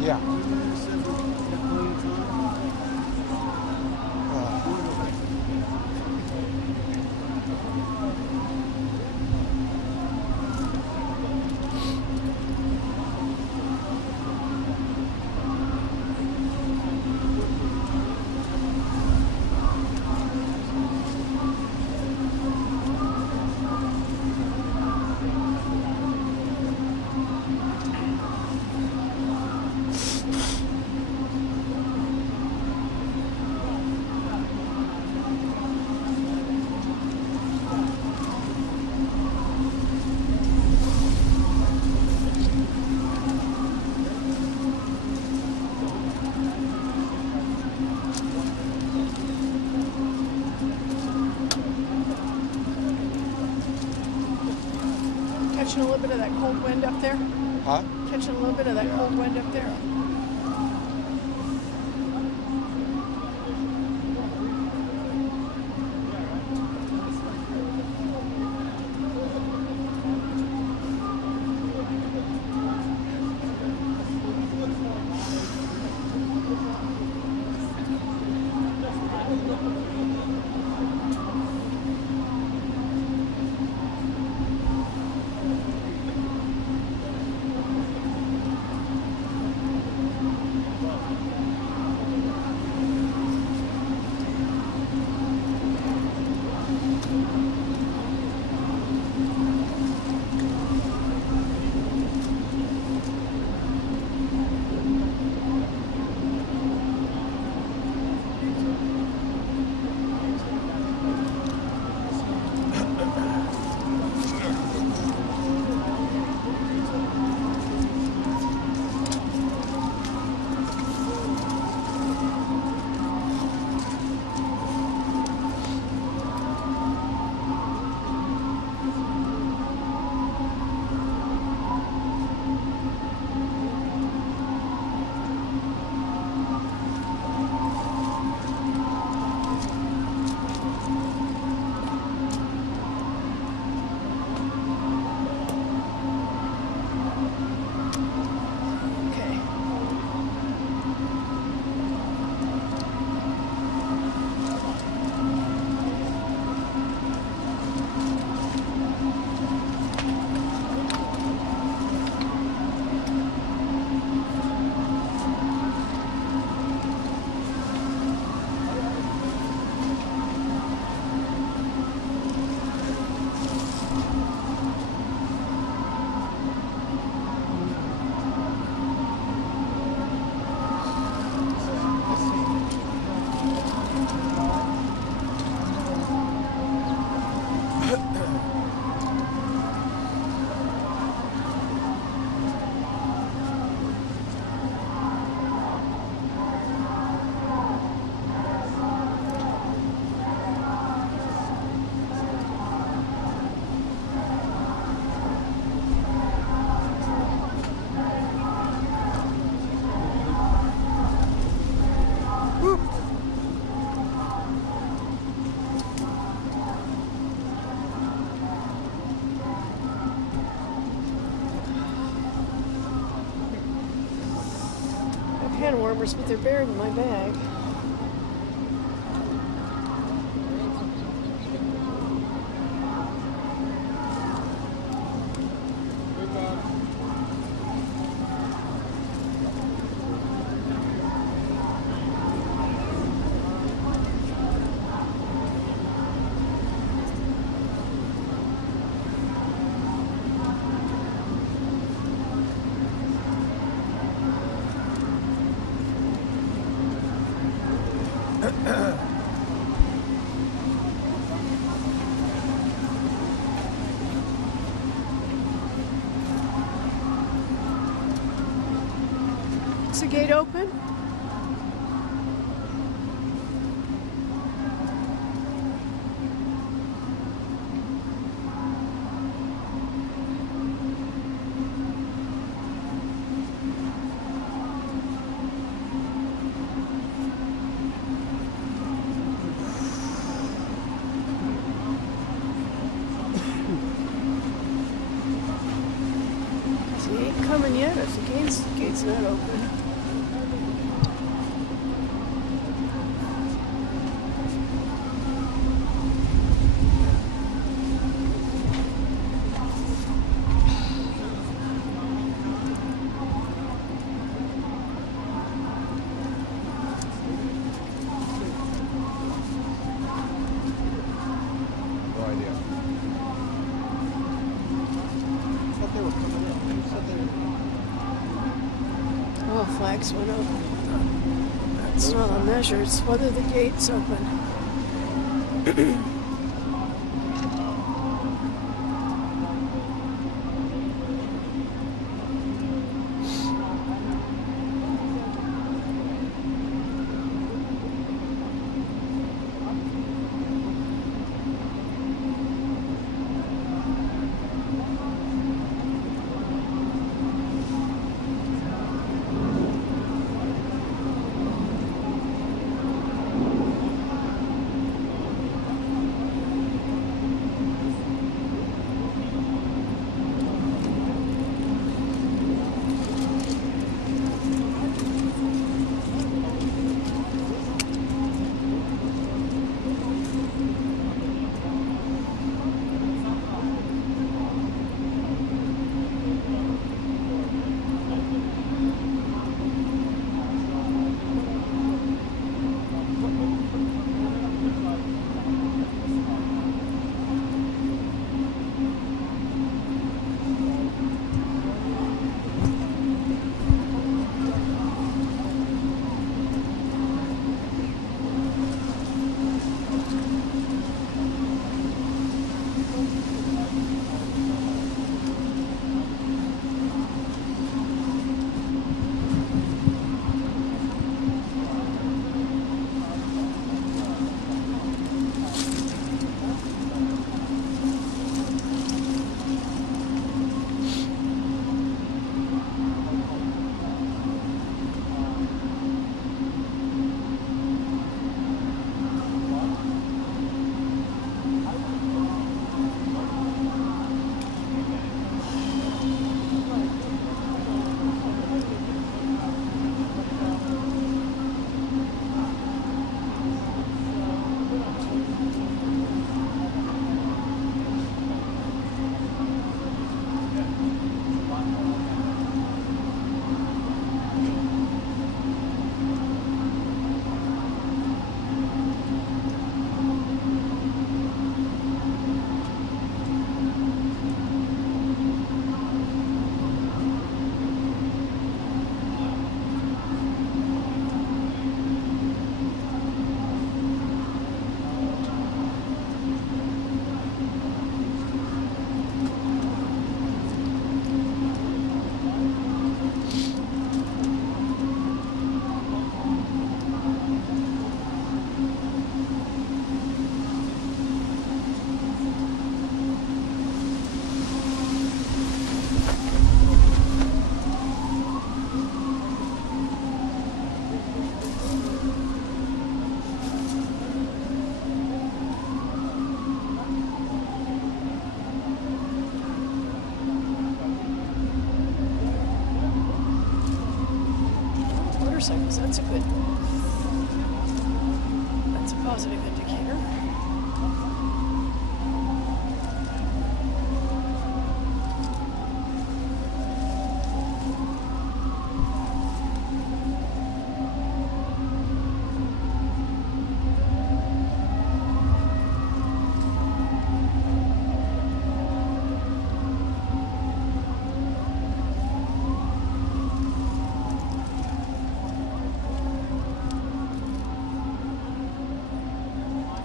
Yeah. Catching a little bit of that cold wind up there? Huh? Catching a little bit of that cold wind up there? Hand warmers, but they're buried in my bag. Is the gate open? He ain't coming yet. If the gate's gate's not open. No idea. Thought they were coming up. Who said they were? Oh, flags went up. That's not a measure. It's whether the gate's open. Motorcycles, that's a positive indicator.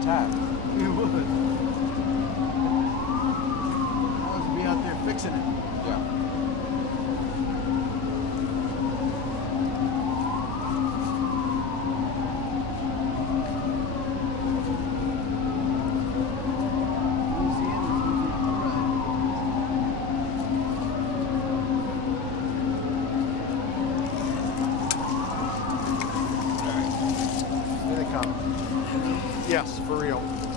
attack. You would. I was be out there fixing it. Yeah. Here they come. Yes, for real.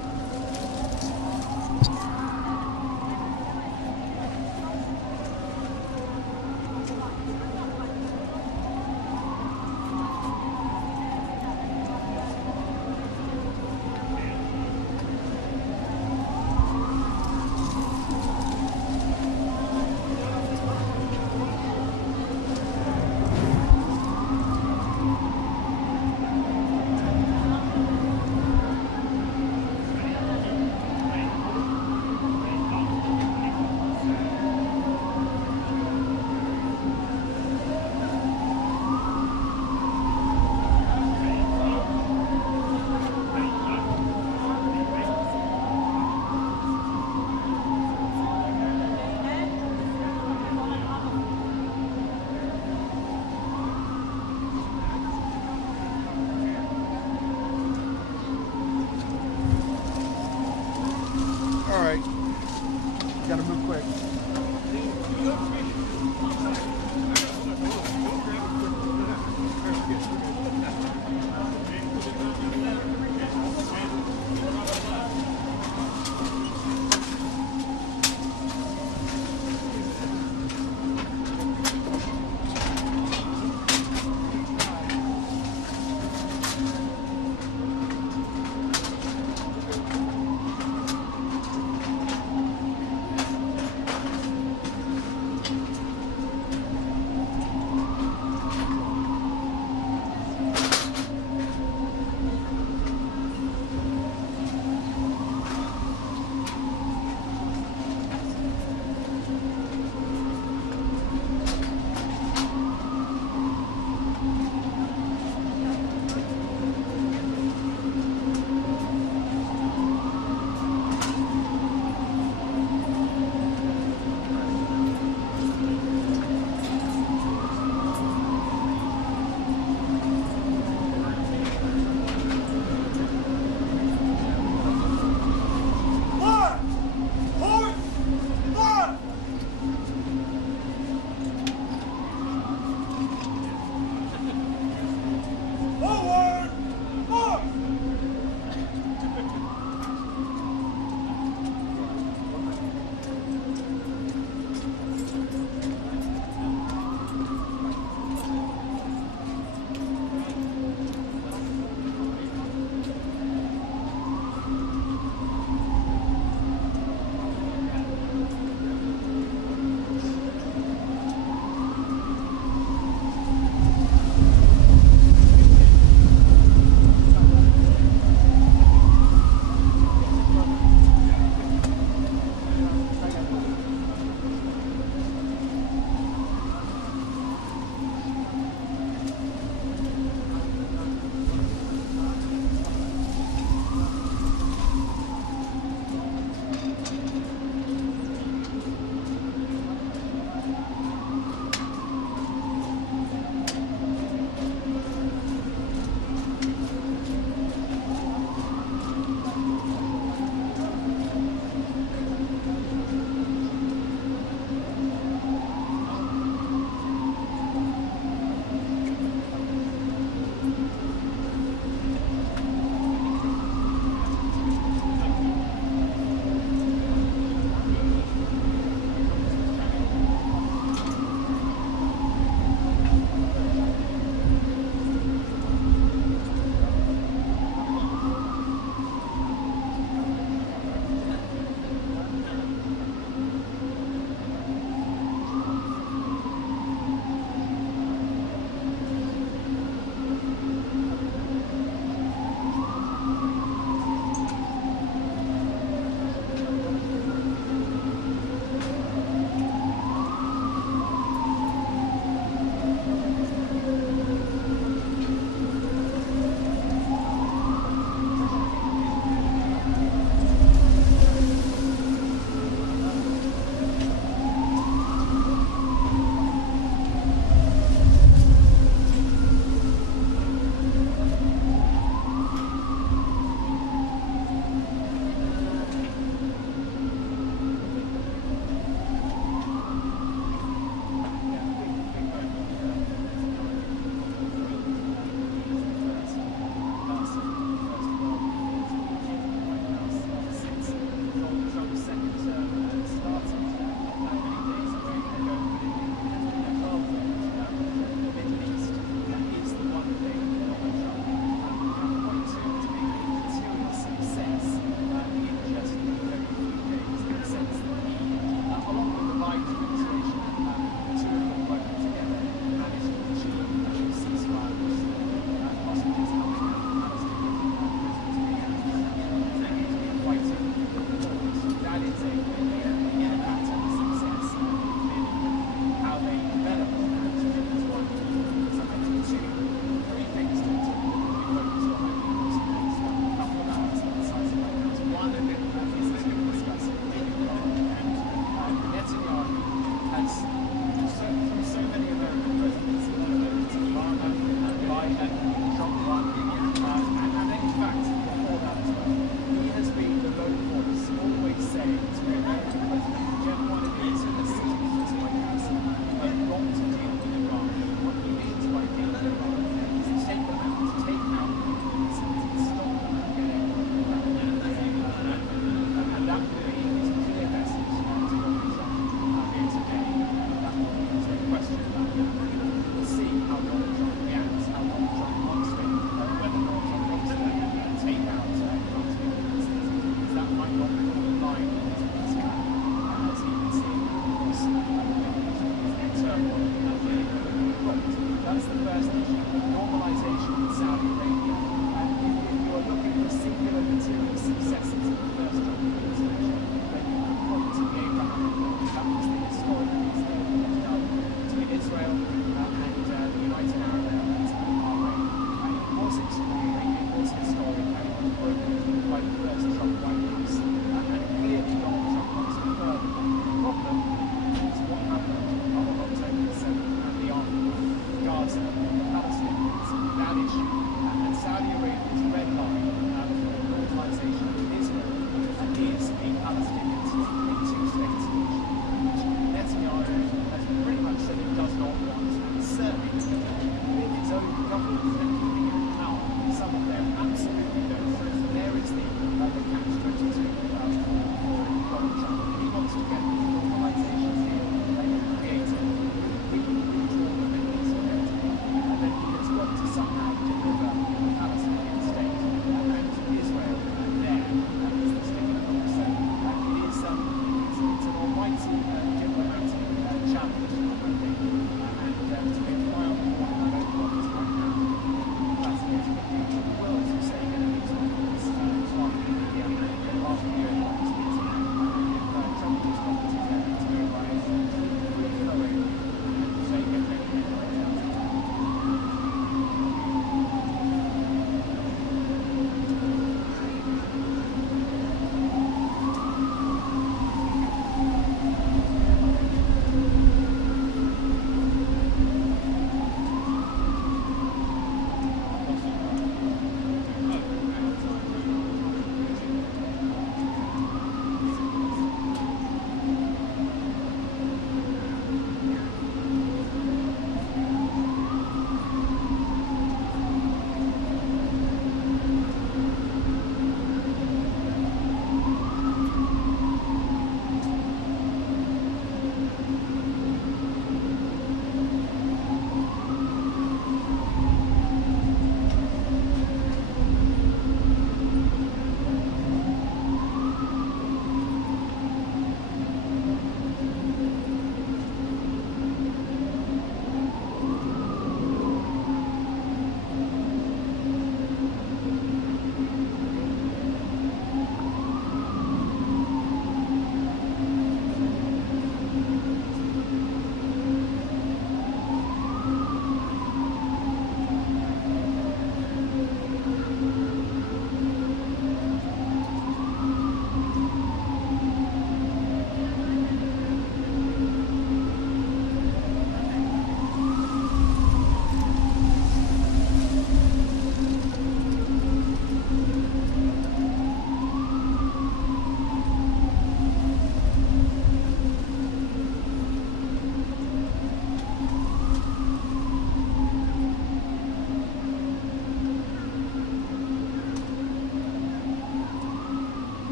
normalisation with Saudi Arabia. And if you're looking for singular material successes in the first Trump administration, then you can point to the Abraham Accord. That was the historic peace deal that was done between Israel and the United Arab Emirates and Bahrain. And it was extraordinary, it was historic, and it was broken by the first Trump White House. And clearly Donald Trump wants to further that. The problem is what happened on October the 7th and the army of Gaza and the Palestinians.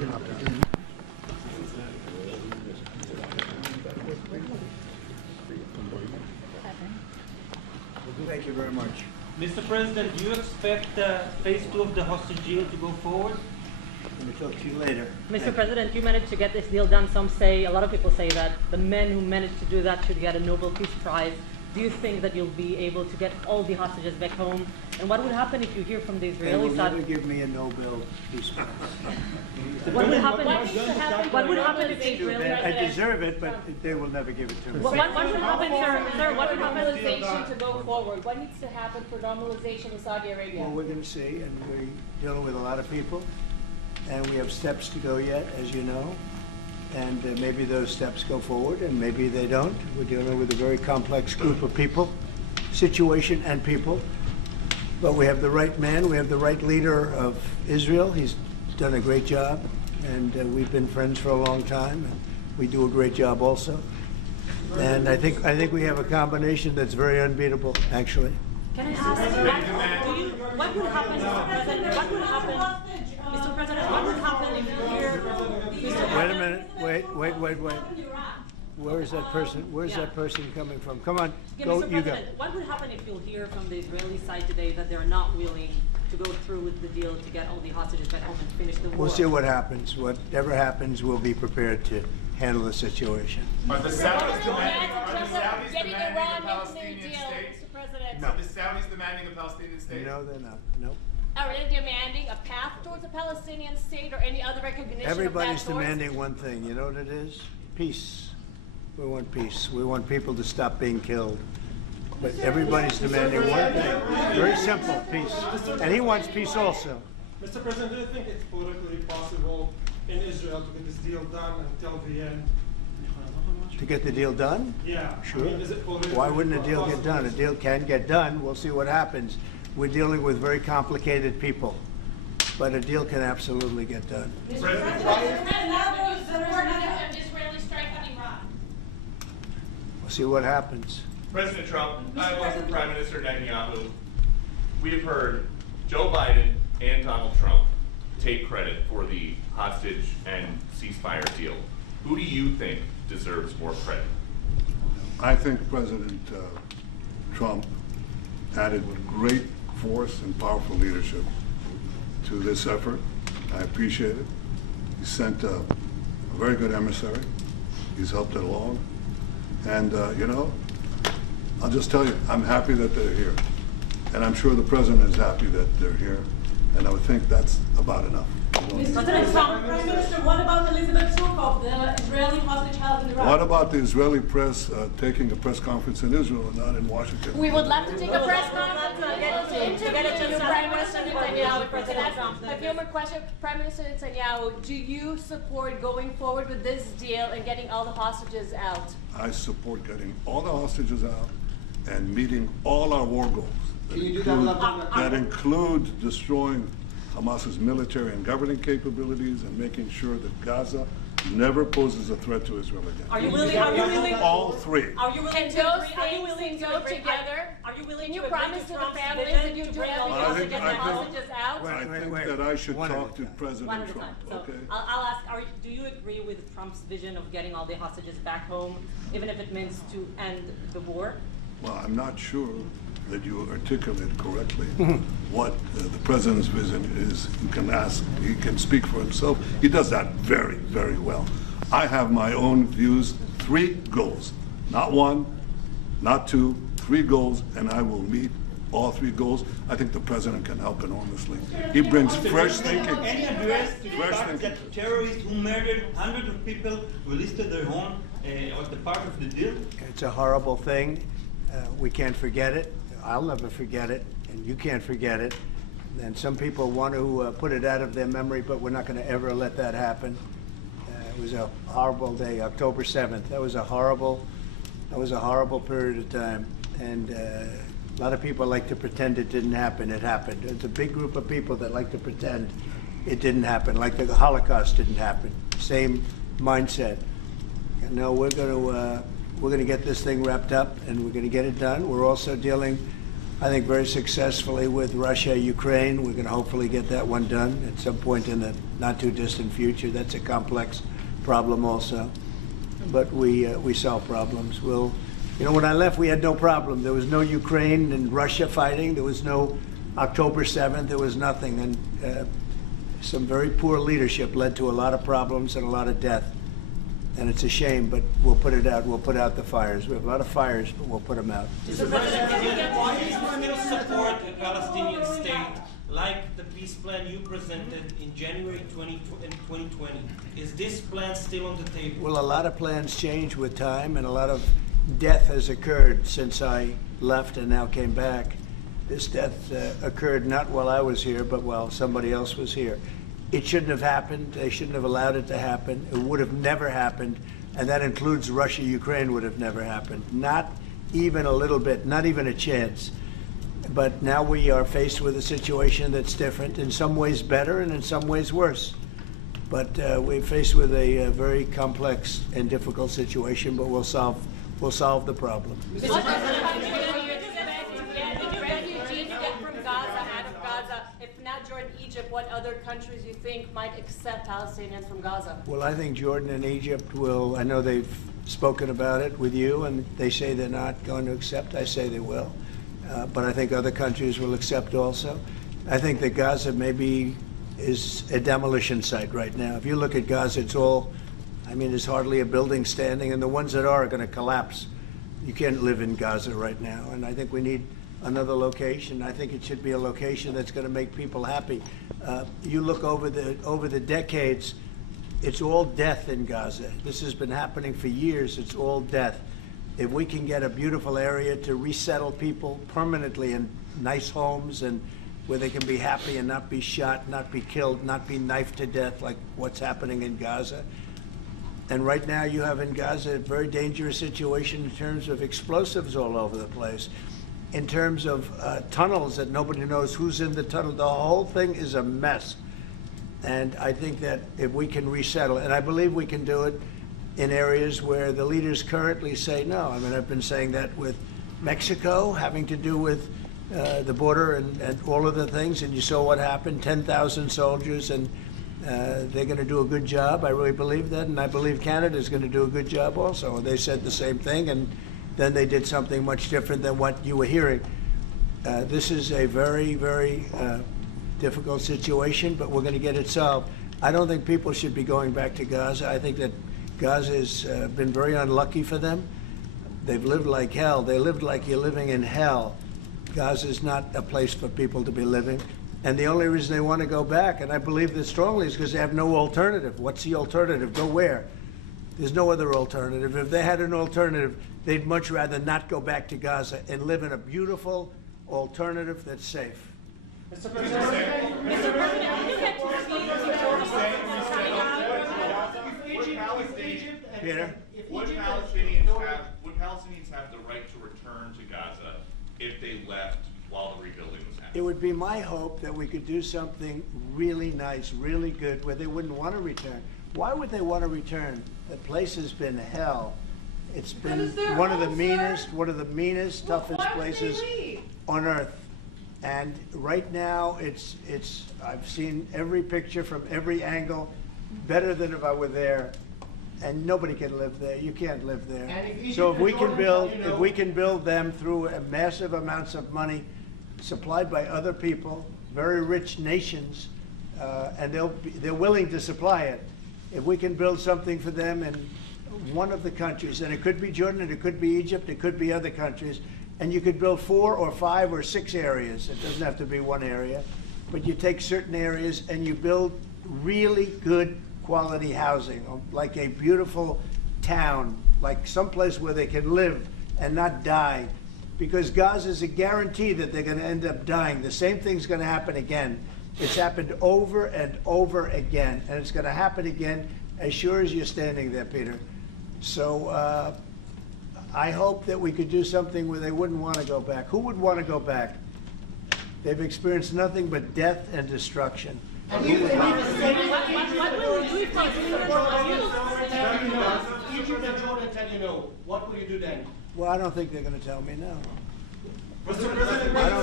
Thank you very much. Mr. President, do you expect phase 2 of the hostage deal to go forward? Let me talk to you later. Mr. President, you managed to get this deal done. Some say, a lot of people say that the men who managed to do that should get a Nobel Peace Prize. Do you think that you'll be able to get all the hostages back home? And what would happen if you hear from the They will Israeli side? never give me a Nobel Peace Prize. What would happen? What would happen if the Israeli I deserve it, but they will never give it to me. What would happen, sir? What would happen? Normalization to go forward. What needs to happen for normalization in Saudi Arabia? Well, we're going to see, and we're dealing with a lot of people, and we have steps to go yet, as you know, and maybe those steps go forward, and maybe they don't. We're dealing with a very complex group of people, situation and people, but we have the right man, we have the right leader of Israel. He's done a great job, and we've been friends for a long time, and we do a great job also. And I think we have a combination that's very unbeatable, actually. Can I ask, what would happen, Mr. President? What would happen, Mr. President? What would happen if you hear? Wait a minute. Wait. Where is that person? Where's that person coming from? Come on, Yeah, go. Mr. You go. President, what would happen if you'll hear from the Israeli side today that they're not willing to go through with the deal to get all the hostages back home and finish the war? We'll see what happens. Whatever happens, we'll be prepared to handle the situation. Are the Saudis demanding Getting a Iran into the Palestinian deal, state? Mr. President. Are the Saudis demanding a Palestinian state? No, they're not. No. Are they demanding a path towards a Palestinian state or any other recognition Everybody's of that source? demanding one thing. You know what it is? Peace. We want peace. We want people to stop being killed. But everybody's demanding one thing. Very simple, peace. And he wants peace also. Mr. President, do you think it's politically possible in Israel to get this deal done until the end? To get the deal done? Yeah. Sure. I mean, is it politically Why wouldn't a deal get possible? done? A deal can get done. We'll see what happens. We're dealing with very complicated people, but a deal can absolutely get done. Israeli strike on Iran. We'll see what happens. President Trump, I want from Prime Minister Netanyahu. We have heard Joe Biden and Donald Trump take credit for the hostage and ceasefire deal. Who do you think deserves more credit? I think President Trump added great force and powerful leadership to this effort. I appreciate it. He sent a very good emissary. He's helped it along. And, you know, I'll just tell you, I'm happy that they're here. And I'm sure the President is happy that they're here. And I would think that's about enough. Prime Minister, what about Elizabeth Surkov, the Israeli hostage held in Iraq? What about the Israeli press taking a press conference in Israel and not in Washington? We would love to take a press conference to interview Prime Minister Netanyahu. President Trump. A few more questions. Prime Minister Netanyahu, do you support going forward with this deal and getting all the hostages out? I support getting all the hostages out and meeting all our war goals that include destroying Hamas's military and governing capabilities and making sure that Gaza never poses a threat to Israel again. Are you willing? All three. Are you willing And to those agree? Are you things willing can to go agree? together? Are you willing Can you to agree promise to the Trump's families vision that you to do bring all the everything to hostages get the back? hostages out? I Wait, think wait. that I should One at talk a to time. President One at a Trump. time. So Okay. I'll ask, do you agree with Trump's vision of getting all the hostages back home, even if it means to end the war? Well, I'm not sure that you articulate correctly what the president's vision is. You can ask, he can speak for himself. He does that very, very well. I have my own views, 3 goals, not 1, not 2, 3 goals, and I will meet all 3 goals. I think the president can help enormously. He brings fresh thinking. Any address to the Fresh fact thinking. that terrorists who murdered hundreds of people released their home was the part of the deal? It's a horrible thing. We can't forget it. I'll never forget it, and you can't forget it. And some people want to put it out of their memory, but we're not going to ever let that happen. It was a horrible day, October 7th. That was a horrible period of time. And a lot of people like to pretend it didn't happen. It happened. It's a big group of people that like to pretend it didn't happen, like the Holocaust didn't happen. Same mindset. No, we're going to get this thing wrapped up, and we're going to get it done. We're also dealing I think, very successfully with Russia, Ukraine. We're going to hopefully get that one done at some point in the not too distant future. That's a complex problem also, but we solve problems. We'll, you know, when I left, we had no problem. There was no Ukraine and Russia fighting. There was no October 7th. There was nothing, and some very poor leadership led to a lot of problems and a lot of death. And it's a shame, but we'll put it out. We'll put out the fires. We have a lot of fires, but we'll put them out. Mr. President, why do you still support a Palestinian state like the peace plan you presented in January 2020? Is this plan still on the table? Well, a lot of plans change with time, and a lot of death has occurred since I left and now came back. This death occurred not while I was here, but while somebody else was here. It shouldn't have happened. They shouldn't have allowed it to happen. It would have never happened, and that includes Russia, Ukraine would have never happened. Not even a little bit, not even a chance. But now we are faced with a situation that's different, in some ways better and in some ways worse. But we're faced with a very complex and difficult situation, but we'll solve the problem. What refugees get from Gaza, out of Gaza? If not Jordan, Egypt, what other countries you think might accept Palestinians from Gaza? Well, I think Jordan and Egypt will. I know they've spoken about it with you, and they say they're not going to accept. I say they will. But I think other countries will accept also. I think that Gaza maybe is a demolition site right now. If you look at Gaza, it's all, I mean, there's hardly a building standing, and the ones that are going to collapse. You can't live in Gaza right now, and I think we need another location. I think it should be a location that's going to make people happy. You look over the decades, it's all death in Gaza. This has been happening for years. It's all death. If we can get a beautiful area to resettle people permanently in nice homes and where they can be happy and not be shot, not be killed, not be knifed to death like what's happening in Gaza. And right now you have in Gaza a very dangerous situation in terms of explosives all over the place, in terms of tunnels that nobody knows who's in the tunnel. The whole thing is a mess. And I think that if we can resettle, and I believe we can do it in areas where the leaders currently say no. I mean, I've been saying that with Mexico, having to do with the border and all of the things, and you saw what happened, 10,000 soldiers, and they're going to do a good job. I really believe that, and I believe Canada is going to do a good job also. They said the same thing, and then they did something much different than what you were hearing. This is a very, very difficult situation, but we're going to get it solved. I don't think people should be going back to Gaza. I think that Gaza has been very unlucky for them. They've lived like hell. They lived like you're living in hell. Gaza is not a place for people to be living. And the only reason they want to go back, and I believe this strongly, is because they have no alternative. What's the alternative? Go where? There's no other alternative. If they had an alternative, they'd much rather not go back to Gaza and live in a beautiful alternative that's safe. Mr. President, Mr. President, you get Peter? Would Palestinians have the right to return to Gaza if they left while the rebuilding was happening? It would be my hope that we could do something really nice, really good, where they wouldn't want to return. Why would they want to return? The place has been hell. It's been one of the meanest, toughest places on earth. And right now, I've seen every picture from every angle, better than if I were there. And nobody can live there. You can't live there. So if we can build them through massive amounts of money supplied by other people, very rich nations, and they're willing to supply it. If we can build something for them in one of the countries, and it could be Jordan, and it could be Egypt, it could be other countries, and you could build 4 or 5 or 6 areas. It doesn't have to be one area, but you take certain areas and you build really good quality housing, like a beautiful town, like someplace where they can live and not die. Because Gaza is a guarantee that they're going to end up dying. The same thing's going to happen again. It's happened over and over again, and it's going to happen again as sure as you're standing there, Peter. So I hope that we could do something where they wouldn't want to go back. Who would want to go back? They've experienced nothing but death and destruction. And you think What will you do if Egypt and Jordan tell you no? What will you do then? Well, I don't think they're going to tell me no. Mr. President,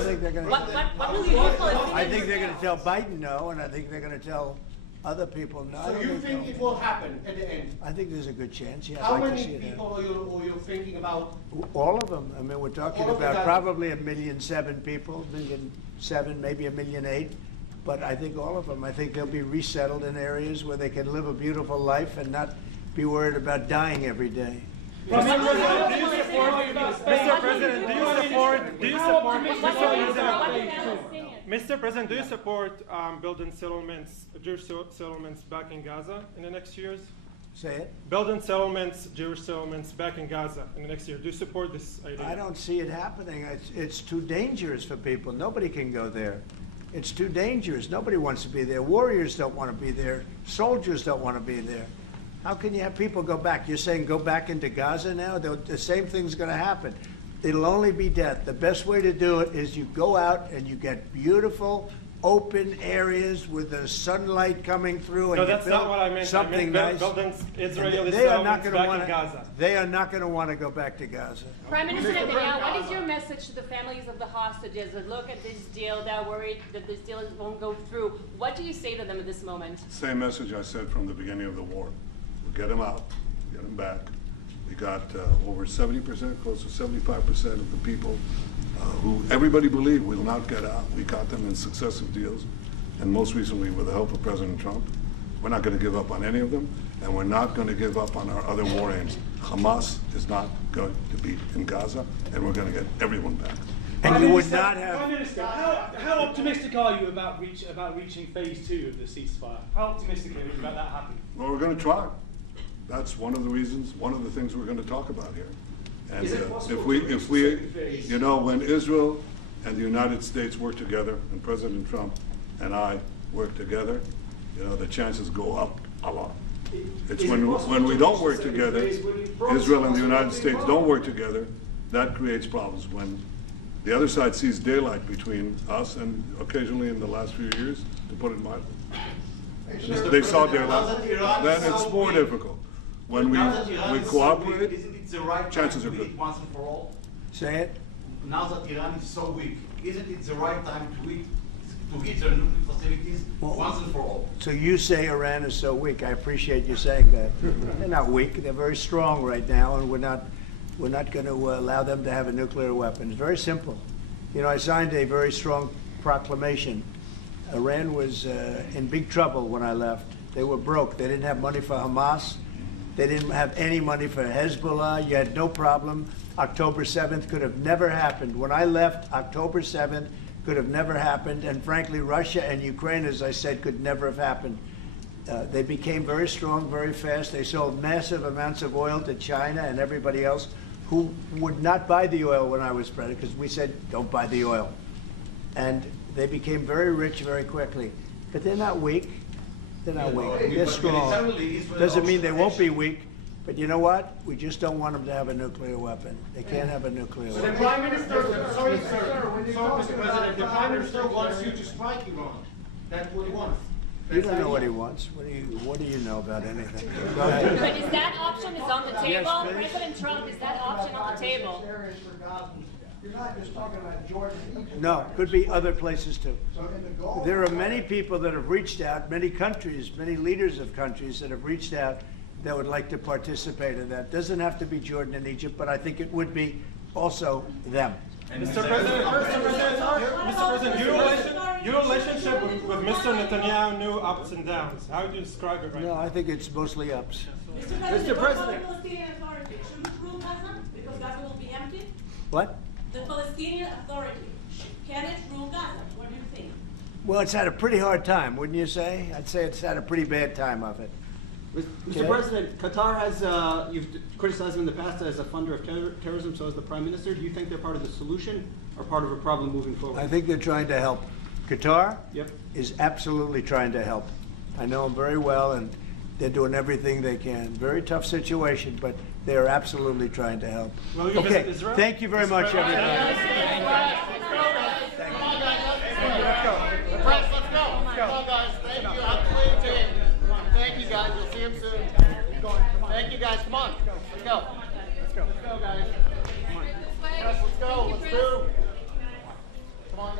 think they're going to. What will you do, Palestinians? I think they're going to tell Biden no, and I think they're going to tell other people no. I So don't you think no. it will happen at the end? I think there's a good chance. Yeah, How I'd like to many see it people are you thinking about? happen. All of them. I mean, we're talking All of about them. probably 1,000,007 people, 1,007,000, maybe 1,000,008. But I think all of them. I think they'll be resettled in areas where they can live a beautiful life and not be worried about dying every day. Mr. President, do you support? Mr. President, do you support building settlements, Jewish settlements back in Gaza in the next years? Say it. Building settlements, Jewish settlements back in Gaza in the next year. Do you support this idea? I don't see it happening. It's too dangerous for people. Nobody can go there. It's too dangerous. Nobody wants to be there. Warriors don't want to be there. Soldiers don't want to be there. How can you have people go back? You're saying go back into Gaza now? The same thing's going to happen. It'll only be death. The best way to do it is you go out and you get beautiful, open areas with the sunlight coming through. And No, you that's build not what I meant. something I meant nice. building Israeli They are not settlements going to back want in Gaza. They are not going to want to go back to Gaza. Prime Minister Netanyahu, what is your message to the families of the hostages that look at this deal, that are worried that this deal won't go through? What do you say to them at this moment? Same message I said from the beginning of the war. We'll get them out, get them back. We got over 70%, close to 75% of the people who everybody believed will not get out. We got them in successive deals, and most recently with the help of President Trump. We're not going to give up on any of them, and we're not going to give up on our other war aims. Hamas is not going to be in Gaza, and we're going to get everyone back. And you would not have. Prime Minister, how optimistic are you about reaching phase 2 of the ceasefire? How optimistic are you about that happening? Well, we're going to try. That's one of the reasons, one of the things we're going to talk about here. And if we, you know, when Israel and the United States work together, and President Trump and I work together, you know, the chances go up a lot. It's when we don't work together, Israel and the United States don't work together, that creates problems. When the other side sees daylight between us, and occasionally in the last few years, to put it mildly, they saw daylight, then it's more difficult. When we cooperate, Isn't it the right chances time are to good. eat once and for all? Say it. Now that Iran is so weak, isn't it the right time to hit their nuclear facilities once and for all? So you say Iran is so weak. I appreciate you saying that. They're not weak. They're very strong right now, and we're not going to allow them to have a nuclear weapon. It's very simple. You know, I signed a very strong proclamation. Iran was in big trouble when I left. They were broke. They didn't have money for Hamas. They didn't have any money for Hezbollah. You had no problem. October 7th could have never happened. When I left, October 7th could have never happened. And frankly, Russia and Ukraine, as I said, could never have happened. They became very strong very fast. They sold massive amounts of oil to China and everybody else who would not buy the oil when I was president, because we said, don't buy the oil. And they became very rich very quickly. But they're not weak. They're not weak. They're strong. Doesn't mean they won't be weak. But you know what? We just don't want them to have a nuclear weapon. They can't have a nuclear The weapon. Prime Minister, sorry, Mr. President, the Prime Minister wants you to strike Iran. That's what he wants. You don't know what he wants. What do you know about anything? Go ahead. But is that option on the table? Yes, please. President Trump, is that option on the table? You're not just talking about Jordan and Egypt. No, could be other places too. So in the Gulf. There are many people that have reached out, many countries, many leaders of countries that have reached out that would like to participate in that. Doesn't have to be Jordan and Egypt, but I think it would be also them. Mr. President, your relationship with Mr. Netanyahu knew ups and downs. How would you describe it right No, now? I think it's mostly ups. Mr. President, what about the Palestinian Authority? Shouldn't rule Gaza because Gaza will be empty? What? The Palestinian Authority, can it rule Gaza? What do you think? Well, it's had a pretty hard time, wouldn't you say? I'd say it's had a pretty bad time of it. Mr. President, Qatar has, you've criticized them in the past as a funder of terrorism, so as the Prime Minister. Do you think they're part of the solution or part of a problem moving forward? I think they're trying to help. Qatar Yep. is absolutely trying to help. I know them very well, and they're doing everything they can. Very tough situation, but they are absolutely trying to help. Will you visit Israel? Thank you very much, everybody. Thank you, guys. You'll see him soon. Thank you, guys. Come on. Let's go. Let's go, guys. Come on. Yes, let's go. Let's do. Come on.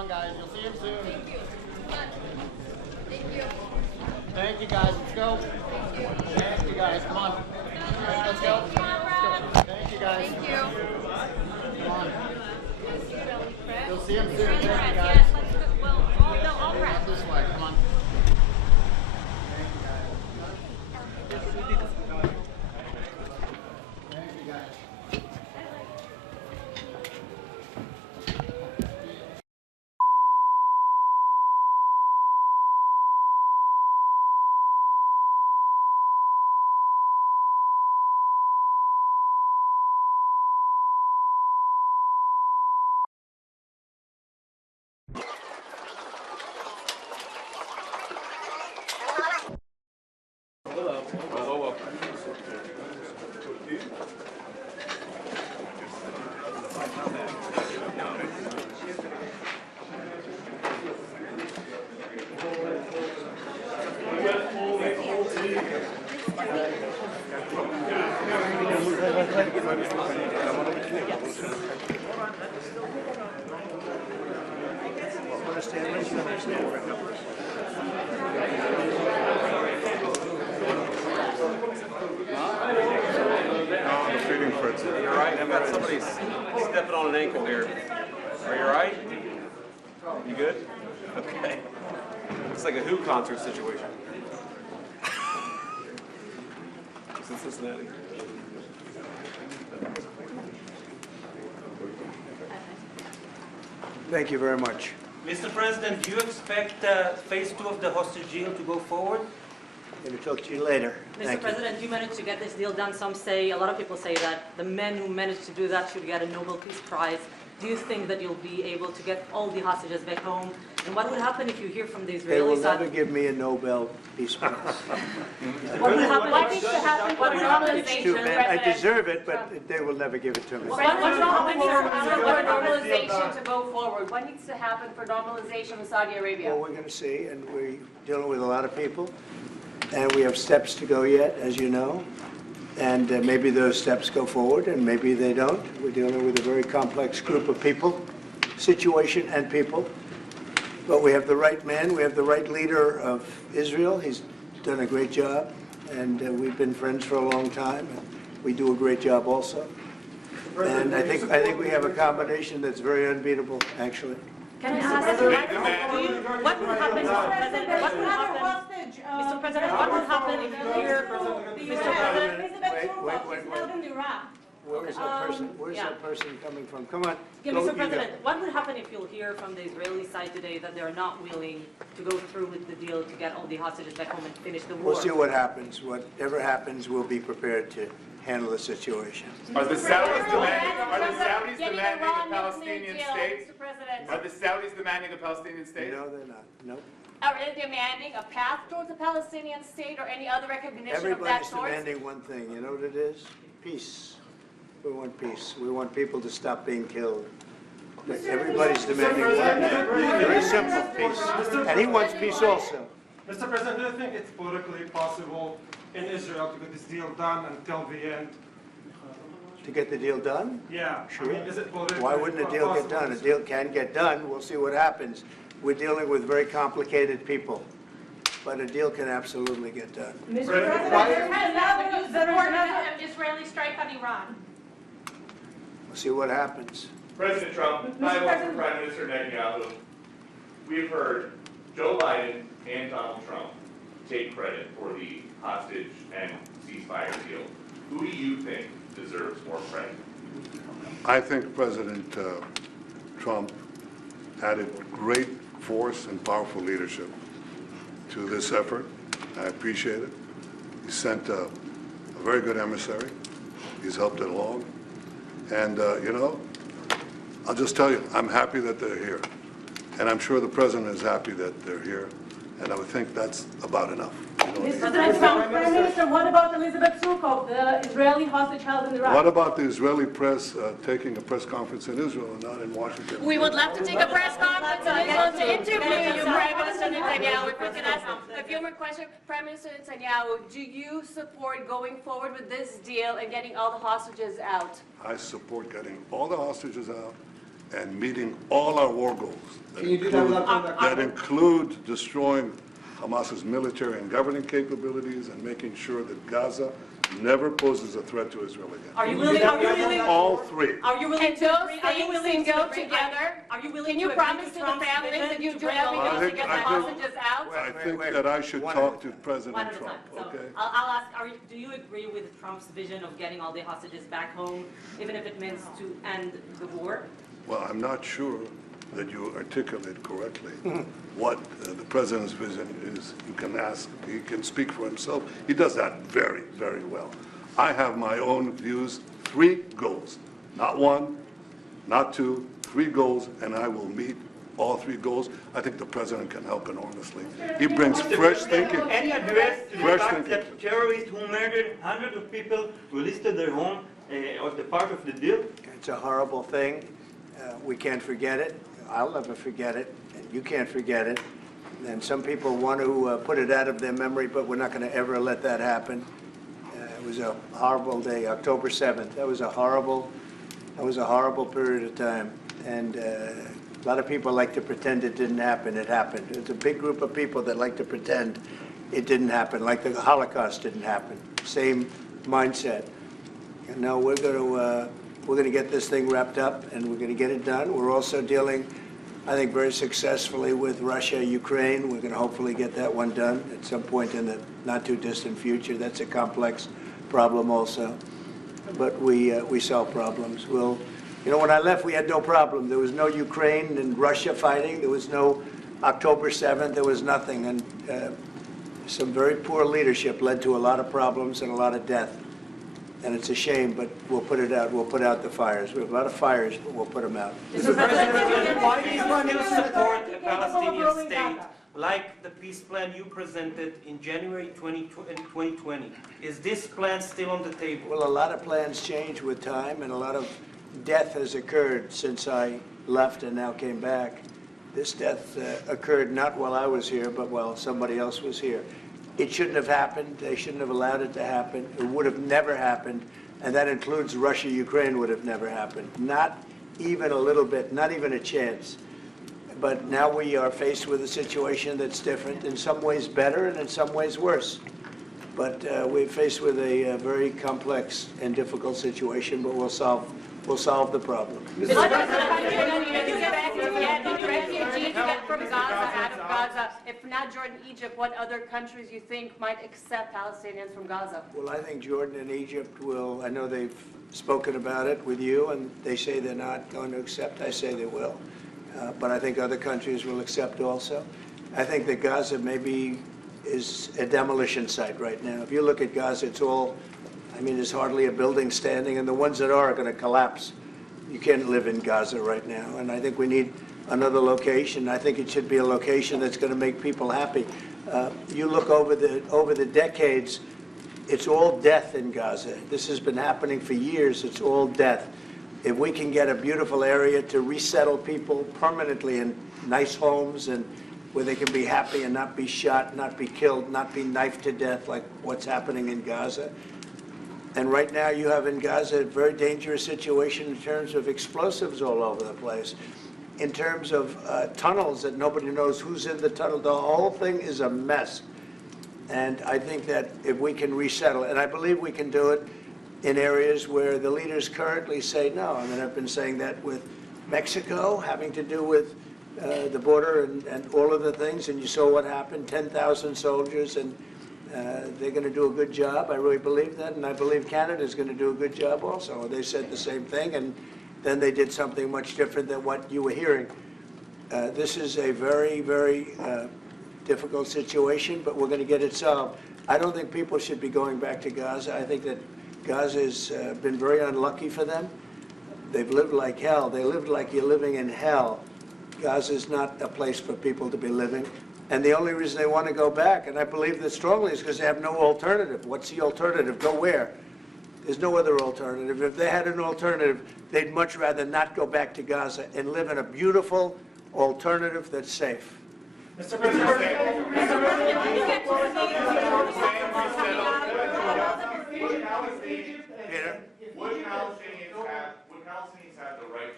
on, guys. You'll see him soon. Thank you. Thank you. Thank you, guys. Let's go. Thank you, guys. Come on. Let's go. Thank you, guys. Thank you. Come on. You'll see him soon. Israeli Thank you, press, guys. yes. Let's go. Well, all press. This way. Come on. You're right. I've got somebody stepping on an ankle here. Are you all right? You good? Okay. It's like a Who concert situation. It's in Cincinnati. Thank you very much. Mr. President, do you expect phase 2 of the hostage deal to go forward? I'm going to talk to you later. Mr. President, you managed to get this deal done. A lot of people say that the men who managed to do that should get a Nobel Peace Prize. Do you think that you'll be able to get all the hostages back home? And what would happen if you hear from the They will Israeli side? never give me a Nobel Peace Prize. What would happen? What needs to happen for It's too normalization, bad. I President? deserve it, but they will never give it to me. What's wrong for normalization to go forward? What needs to happen for normalization with Saudi Arabia? Well, we're going to see, and we're dealing with a lot of people, and we have steps to go yet, as you know, and maybe those steps go forward, and maybe they don't. We're dealing with a very complex group of people, situation and people, but we have the right man, we have the right leader of Israel. He's done a great job, and we've been friends for a long time, and we do a great job also. And I think we have a combination that's very unbeatable, actually. Can I ask what would happen, Mr. President? What would happen, Mr. President? What would happen if you hear, Mr. President? Wait. Where is that person? Where's that person coming from? Come on. Yeah, Go, Mr. you President, go. what would happen if you'll hear from the Israeli side today that they're not willing to go through with the deal to get all the hostages back home and finish the war? We'll see what happens. Whatever happens, we'll be prepared to handle the situation. Are the Saudis demanding Getting a Iran Palestinian nuclear deal, state? Mr. President. Are the Saudis demanding a Palestinian state? No, they're not. Nope. Are they demanding a path towards a Palestinian state or any other recognition of that Everybody's sort? demanding one thing. You know what it is? Peace. We want peace. We want people to stop being killed. But everybody's demanding one thing. Very simple, peace. And he wants peace also. Mr. President, do you think it's politically possible in Israel to get this deal done until the end? To get the deal done? Yeah. Sure. I mean, is it politically Why wouldn't a deal get possible? done? A deal can get done. We'll see what happens. We're dealing with very complicated people. But a deal can absolutely get done. Mr. President, Would you support an Israeli strike on Iran? We'll see what happens. President Trump, I work for Prime Minister Netanyahu. We've heard Joe Biden and Donald Trump take credit for the hostage and ceasefire deal. Who do you think deserves more credit? I think President Trump added great force and powerful leadership to this effort. I appreciate it. He sent a very good emissary. He's helped it along. And, you know, I'll just tell you, I'm happy that they're here. And I'm sure the President is happy that they're here. And I would think that's about enough. Prime Minister, what about Elizabeth Sukov, the Israeli hostage held in Iraq? What about the Israeli press taking a press conference in Israel and not in Washington? We would love to take a press conference in Israel to interview you, Prime Minister Netanyahu. If we can ask a few more questions. Prime Minister Netanyahu, do you support going forward with this deal and getting all the hostages out? I support getting all the hostages out and meeting all our war goals. Can you do that without going back? That include destroying Hamas's military and governing capabilities and making sure that Gaza never poses a threat to Israel again. Are you willing? All three. Are you willing And to those agree? Are you things willing can to go agree? together? Are you willing Can to you agree promise with to the Trump's families vision that you to do bring all everything to I get the think- hostages out? I think that I should talk to President One at a Trump, time. So okay? I'll ask, do you agree with Trump's vision of getting all the hostages back home, even if it means to end the war? Well, I'm not sure that you articulate correctly what the president's vision is. You can ask, he can speak for himself. He does that very, very well. I have my own views, 3 goals, not 1, not 2, 3 goals, and I will meet all 3 goals. I think the president can help enormously. He brings fresh thinking. Any address to the Fresh fact thinking. that terrorists who murdered hundreds of people released to their home was the part of the deal? It's a horrible thing. We can't forget it. I'll never forget it, and you can't forget it. And some people want to put it out of their memory, but we're not going to ever let that happen. It was a horrible day, October 7th. That was a horrible period of time. And a lot of people like to pretend it didn't happen. It happened. There's a big group of people that like to pretend it didn't happen, like the Holocaust didn't happen. Same mindset. And now we're going to get this thing wrapped up, and we're going to get it done. We're also dealing, I think, very successfully with Russia, Ukraine. We're going to hopefully get that one done at some point in the not too distant future. That's a complex problem also, but we solve problems. When I left, we had no problem. There was no Ukraine and Russia fighting. There was no October 7th. There was nothing, and some very poor leadership led to a lot of problems and a lot of death. And it's a shame, but we'll put it out. We'll put out the fires. We have a lot of fires, but we'll put them out. Mr. President, why do you still support a Palestinian state like the peace plan you presented in January 2020? Is this plan still on the table? Well, a lot of plans change with time, and a lot of death has occurred since I left and now came back. This death occurred not while I was here, but while somebody else was here. It shouldn't have happened. They shouldn't have allowed it to happen. It would have never happened, and that includes Russia, Ukraine would have never happened. Not even a little bit, not even a chance. But now we are faced with a situation that's different, in some ways better and in some ways worse. But we're faced with a very complex and difficult situation, but we'll solve the problem. Refugees get from Gaza, out of Gaza. If not Jordan, Egypt, what other countries you think might accept Palestinians from Gaza? Well, I think Jordan and Egypt will. I know they've spoken about it with you, and they say they're not going to accept. I say they will. But I think other countries will accept also. I think that Gaza maybe is a demolition site right now. If you look at Gaza, it's all, there's hardly a building standing, and the ones that are going to collapse. You can't live in Gaza right now, and I think we need another location. I think it should be a location that's going to make people happy. You look over the decades, it's all death in Gaza. This has been happening for years. It's all death. If we can get a beautiful area to resettle people permanently in nice homes and where they can be happy and not be shot, not be killed, not be knifed to death like what's happening in Gaza. And right now you have in Gaza a very dangerous situation in terms of explosives all over the place, in terms of tunnels that nobody knows who's in the tunnel. The whole thing is a mess. And I think that if we can resettle, and I believe we can do it in areas where the leaders currently say no. I've been saying that with Mexico, having to do with the border and all of the things, and you saw what happened, 10,000 soldiers, and they're going to do a good job. I really believe that, and I believe Canada's going to do a good job also. They said the same thing, and then they did something much different than what you were hearing. This is a very, very difficult situation, but we're going to get it solved. I don't think people should be going back to Gaza. I think that Gaza has been very unlucky for them. They've lived like hell. They lived like you're living in hell. Gaza is not a place for people to be living. And the only reason they want to go back, and I believe this strongly, is because they have no alternative. What's the alternative? Go where? There's no other alternative. If they had an alternative, they'd much rather not go back to Gaza and live in a beautiful alternative that's safe. Mr. President, Would Palestinians have the right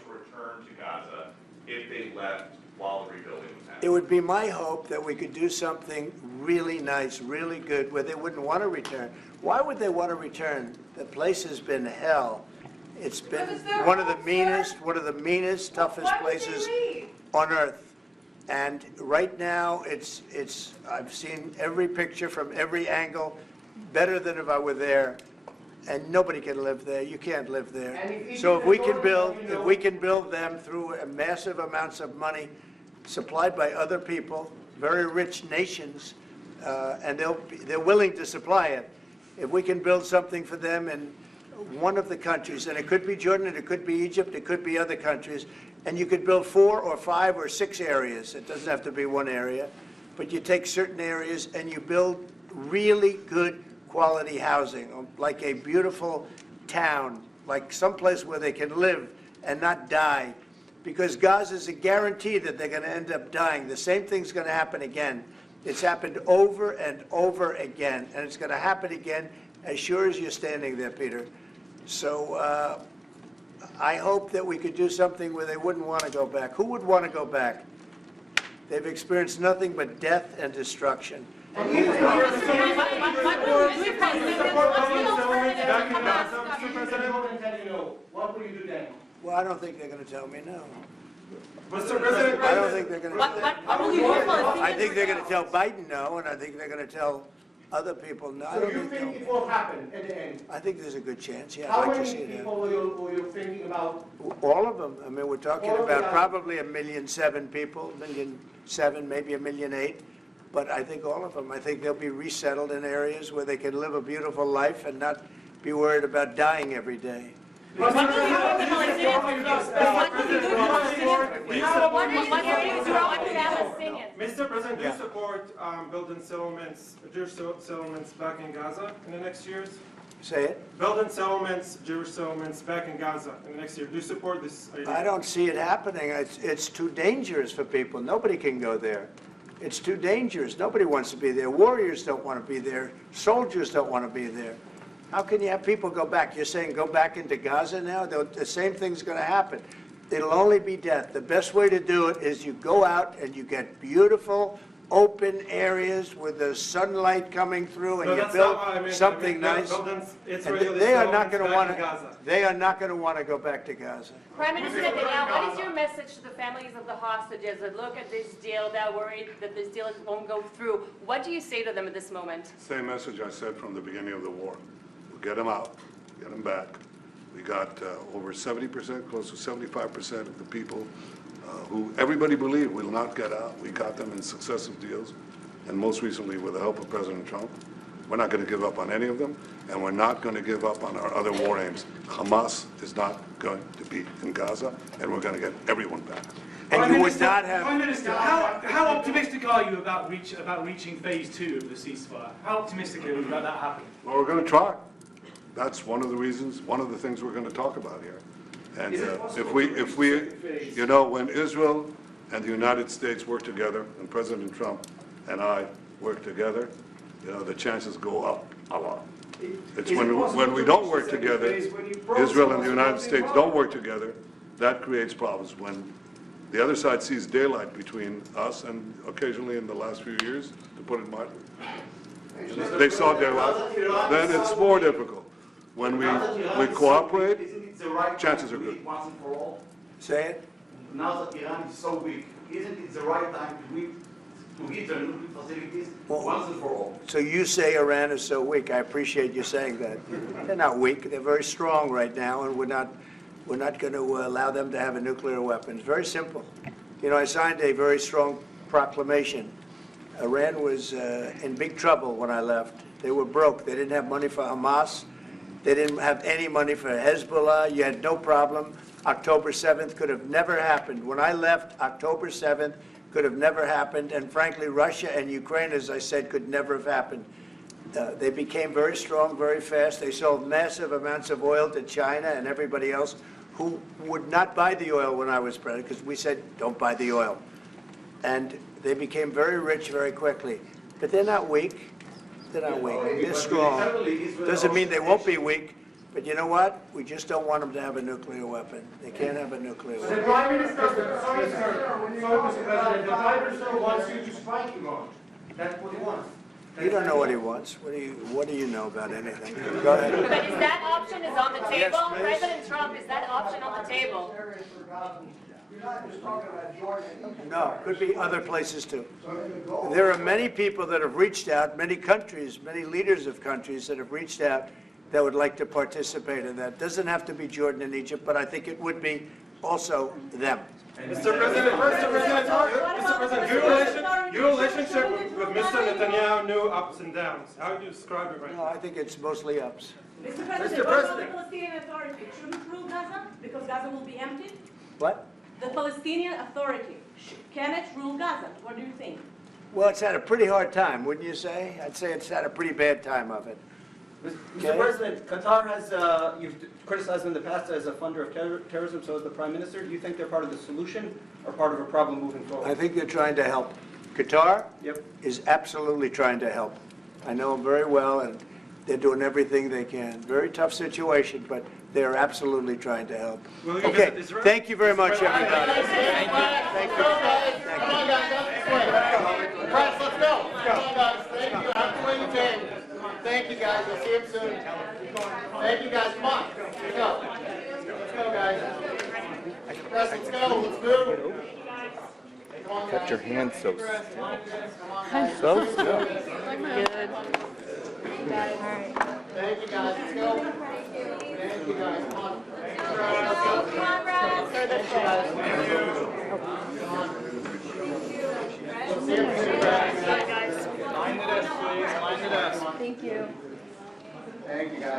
to return to Gaza if they left while the rebuilding was happening? It would be my hope that we could do something really nice, really good, where they wouldn't want to return. Why would they want to return? The place has been hell. It's been one of the meanest, toughest places on earth. And right now, I've seen every picture from every angle, better than if I were there. And nobody can live there. You can't live there. So if we can build them through massive amounts of money supplied by other people, very rich nations, and they're willing to supply it. If we can build something for them in one of the countries, and it could be Jordan, it could be Egypt, it could be other countries, and you could build 4 or 5 or 6 areas. It doesn't have to be one area, but you take certain areas and you build really good quality housing, like a beautiful town, like someplace where they can live and not die. Because Gaza is a guarantee that they're going to end up dying. The same thing's going to happen again. It's happened over and over again, and it's going to happen again as sure as you're standing there, Peter. So I hope that we could do something where they wouldn't want to go back. Who would want to go back? They've experienced nothing but death and destruction. What will you do then? Well, I don't think they're going to tell me no. Mr. President, I don't think they're going to. What will you do for I think they're going to tell Biden no, and I think they're going to tell other people no. So you think it will happen at the end? I think there's a good chance. Yeah, How I'd like to many see it people were you thinking about? All of them. I mean, we're talking All of about them. probably 1,000,007 people, 1,000,007, maybe 1,000,008. But I think all of them. I think they'll be resettled in areas where they can live a beautiful life and not be worried about dying every day. What will you do with the Palestinians? What are you doing to Palestinians? Mr. President, do you support building settlements, Jewish settlements back in Gaza in the next years? Say it. Building settlements, Jewish settlements back in Gaza in the next year. Do you support this idea? I don't see it happening. It's too dangerous for people. Nobody can go there. It's too dangerous. Nobody wants to be there. Warriors don't want to be there. Soldiers don't want to be there. How can you have people go back? You're saying go back into Gaza now? The same thing's going to happen. It'll only be death. The best way to do it is you go out and you get beautiful, open areas with the sunlight coming through, and you build something nice. They are not going to want to. They are not going to want to go back to Gaza. Prime Minister Netanyahu, what is your message to the families of the hostages that look at this deal, that are worried that this deal won't go through? What do you say to them at this moment? Same message I said from the beginning of the war. We'll get them out, get them back. We got over 70%, close to 75% of the people who everybody believed will not get out. We got them in successive deals, and most recently with the help of President Trump. We're not going to give up on any of them, and we're not going to give up on our other war aims. Hamas is not going to be in Gaza, and we're going to get everyone back. And you would not have. Prime Minister, how optimistic are you about reaching phase 2 of the ceasefire? How optimistic are you about that happening? Well, we're going to try. That's one of the reasons, one of the things we're going to talk about here. And if we, you know, when Israel and the United States work together, and President Trump and I work together, you know, the chances go up a lot. It's when we don't work together, Israel and the United States don't work together, that creates problems. When the other side sees daylight between us, and occasionally in the last few years, to put it mildly, they saw daylight, then it's more difficult. When we cooperate, chances are good. Say it. Now that Iran is so weak, isn't it the right time to hit the nuclear facilities once and for all? So you say Iran is so weak. I appreciate you saying that. They're not weak. They're very strong right now, and we're not going to allow them to have a nuclear weapon. It's very simple. You know, I signed a very strong proclamation. Iran was in big trouble when I left. They were broke. They didn't have money for Hamas. They didn't have any money for Hezbollah. You had no problem. October 7th could have never happened. When I left, October 7th could have never happened. And frankly, Russia and Ukraine, as I said, could never have happened. They became very strong very fast. They sold massive amounts of oil to China and everybody else who would not buy the oil when I was president, because we said, don't buy the oil. And they became very rich very quickly. But they're not weak. They're not weak. They're strong. Doesn't mean they won't be weak. But you know what? We just don't want them to have a nuclear weapon. They can't have a nuclear The weapon. Prime Minister, sorry, Mr. President, the Prime Minister wants you to strike Iran. That's what he wants. You don't know what he wants. What do you know about anything? Go ahead. But is that option is on the Yes, table? please. President Trump, is that option on the table? You're not just talking about Jordan and Egypt. No, could be other places too. There are many people that have reached out, many countries, many leaders of countries that have reached out that would like to participate in that. Doesn't have to be Jordan and Egypt, but I think it would be also them. Mr. President, your relationship with Mr. Netanyahu knew ups and downs. How do you describe it right No, now? I think it's mostly ups. Mr. President, what about the Palestinian Authority? Shouldn't rule Gaza because Gaza will be empty? What? The Palestinian Authority, can it rule Gaza? What do you think? Well, it's had a pretty hard time, wouldn't you say? I'd say it's had a pretty bad time of it. Mr. President, Qatar has, you've criticized them in the past as a funder of terrorism, so is the Prime Minister. Do you think they're part of the solution or part of a problem moving forward? I think they're trying to help. Qatar Yep. is absolutely trying to help. I know them very well, and they're doing everything they can. Very tough situation, but they're absolutely trying to help. Will you Okay, visit Israel? thank you very much, everybody. Thank you. Come on, guys, up this way. Press, let's go. Come on, guys, thank you. Have to win the game. Thank you, guys. We'll see you soon. Thank you, guys. Come on. Let's go. Let's go, guys. Press, let's go. Let's move. Come on, guys. Kept your hand so Come on, guys. so still. Good. Thank you, guys. Let's go. Thank you, guys. Come on. Thank you. Thank you, guys.